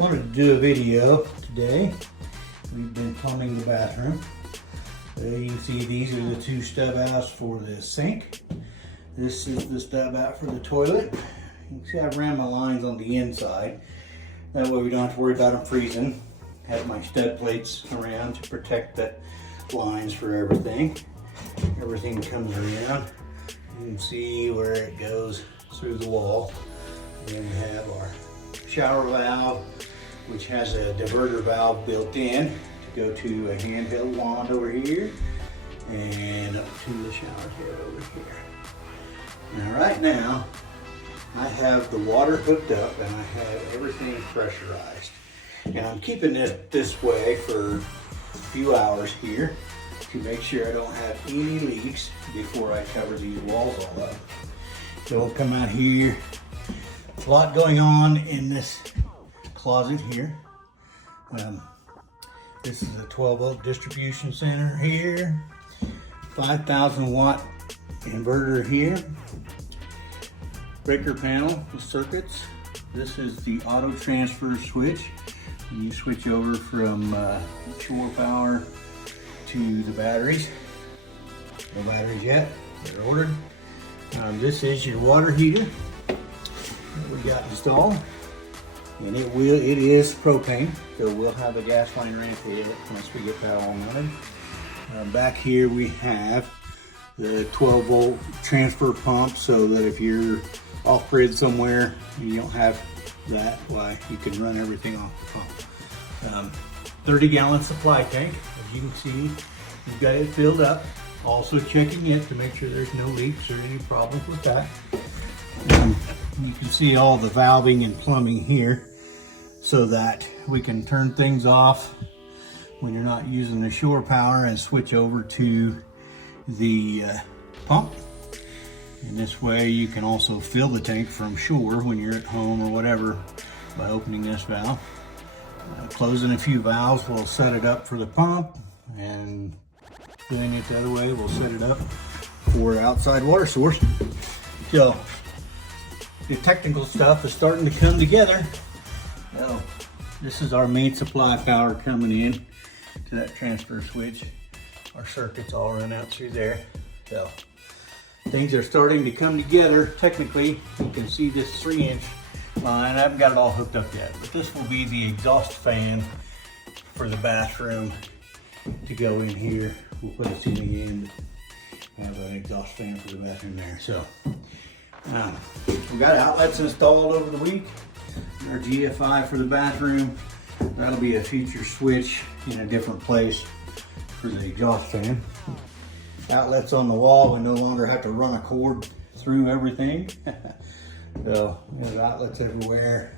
Wanted to do a video today. We've been plumbing the bathroom. You can see these are the two stub outs for the sink. This is the stub out for the toilet. You can see I ran my lines on the inside. That way we don't have to worry about them freezing. Have my stud plates around to protect the lines for everything. Everything comes around. You can see where it goes through the wall. And then we have our shower valve, which has a diverter valve built in to go to a handheld wand over here and up to the shower head over here. Now right now I have the water hooked up and I have everything pressurized. And I'm keeping it this way for a few hours here to make sure I don't have any leaks before I cover these walls all up. So we'll come out here. There's a lot going on in this closet here. This is a 12-volt distribution center here. 5,000 watt inverter here. Breaker panel with circuits. This is the auto transfer switch. You switch over from shore power to the batteries. No batteries yet, they're ordered. This is your water heater that we got installed. And it is propane, so we'll have a gas line ran to it once we get that all mounted. Back here we have the 12-volt transfer pump, so that if you're off-grid somewhere and you don't have that, why you can run everything off the pump. 30-gallon supply tank, as you can see, we've got it filled up. Also checking it to make sure there's no leaks or any problems with that. You can see all the valving and plumbing here so that we can turn things off when you're not using the shore power and switch over to the pump. And this way you can also fill the tank from shore when you're at home or whatever by opening this valve. Closing a few valves will set it up for the pump, and doing it the other way will set it up for outside water source. So the technical stuff is starting to come together. So this is our main supply power coming in to that transfer switch. Our circuits all run out through there. So things are starting to come together. Technically, you can see this 3-inch line. I haven't got it all hooked up yet, but this will be the exhaust fan for the bathroom to go in here. We'll put a ceiling in, have an exhaust fan for the bathroom there. So we got outlets installed over the week. Our GFI for the bathroom. That'll be a future switch in a different place for the exhaust fan. Outlets on the wall. We no longer have to run a cord through everything. So we have outlets everywhere.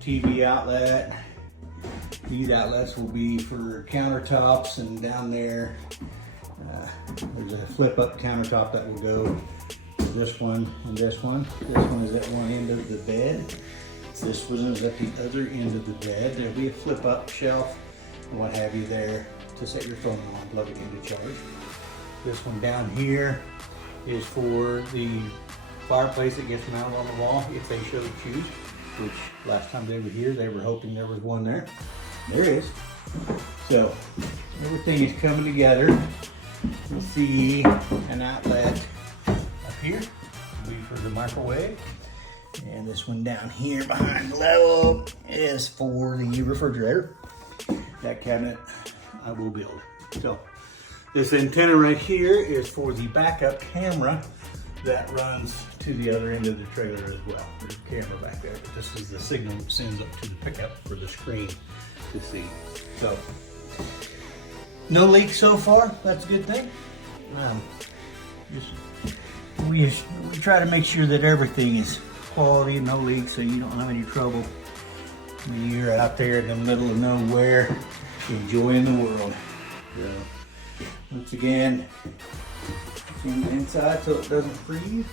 TV outlet. These outlets will be for countertops, and down there there's a flip up countertop that will go to this one and this one. This one is at one end of the bed. This one is at the other end of the bed. There'll be a flip up shelf and what have you there to set your phone on, plug it into charge. This one down here is for the fireplace that gets mounted on the wall if they so choose, which last time they were here they were hoping there was one there. There is. So everything is coming together. You'll see an outlet up here will be for the microwave, and this one down here behind the level is for the refrigerator. That cabinet I will build. So this antenna right here is for the backup camera that runs to the other end of the trailer as well. There's a camera back there, but this is the signal that sends up to the pickup for the screen to see. So no leaks so far. That's a good thing. We try to make sure that everything is quality, no leaks, so you don't have any trouble when you're out there in the middle of nowhere enjoying the world. So once again, in the inside so it doesn't freeze.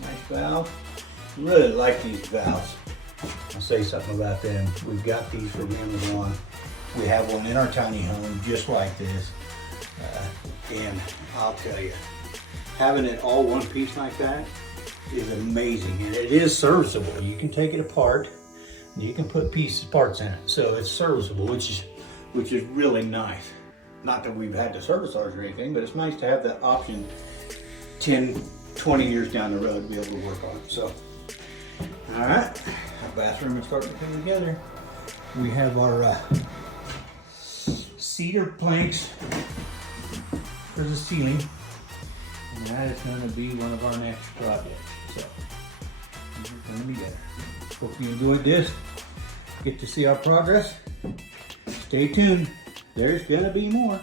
Nice valve. Really like these valves. I'll say something about them. We've got these from Amazon. We have one in our tiny home just like this. And I'll tell you, having it all one piece like that is amazing. And it is serviceable. You can take it apart. You can put parts in it, so it's serviceable, which is really nice. Not that we've had to service ours or anything, but it's nice to have that option 10, 20 years down the road to be able to work on it. So, all right, our bathroom is starting to come together. We have our cedar planks for the ceiling, and that is going to be one of our next projects. So, it's going to be there. Hope you enjoyed this. Get to see our progress. Stay tuned. There's going to be more.